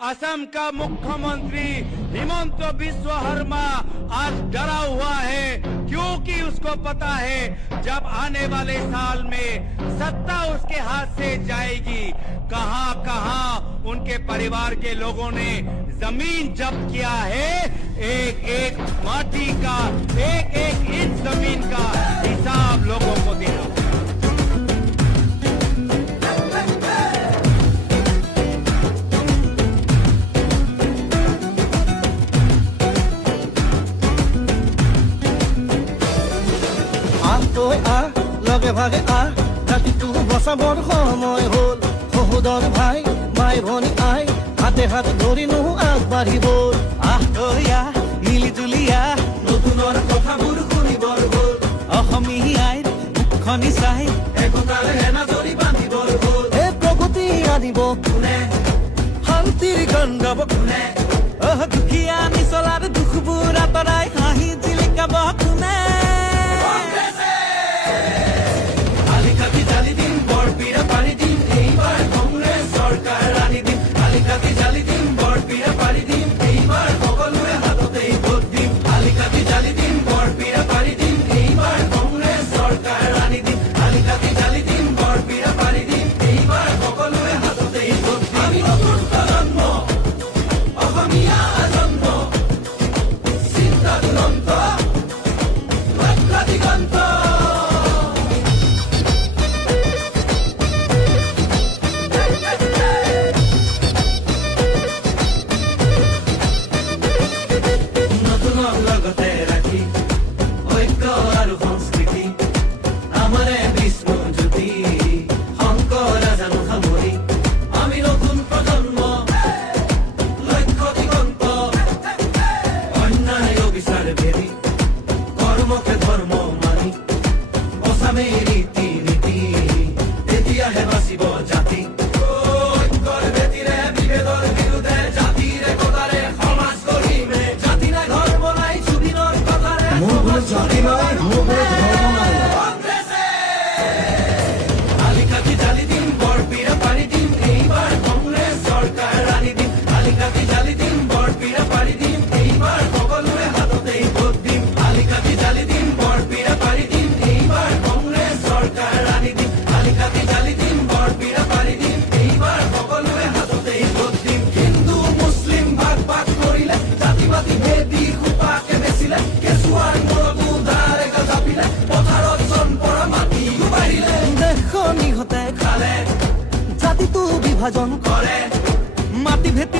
असम का मुख्यमंत्री हिमंत बिस्व शर्मा आज डरा हुआ है, क्योंकि उसको पता है जब आने वाले साल में सत्ता उसके हाथ से जाएगी, कहां कहां उनके परिवार के लोगों ने जमीन जब्त किया है। एक एक माटी का, एक एक इंच जमीन का हिसाब लोगों को देना होगा। লগে ভাগে ৰাতিটো বচাবৰ সময় হ'ল। সহোদৰ ভাই মাই ভনী আই হাতে হাত ধৰি নো আগবাঢ়িব। মিলি জুলিয়া নতুনৰ কথাবোৰ শুনিবৰ হ'ল। অসমীয়াই মুখনি চাই একতাৰে এনাজৰি বান্ধিবৰ হ'ল। এই প্ৰগতি আনিব কোনে, শান্তিৰ গান গাব কোনে, দুখীয়া নিচলাৰ দুখবোৰ আঁতৰাই হাঁহি জিলিকাব কোনে। জাতিটো বিভাজন কৰে মাটি ভেটি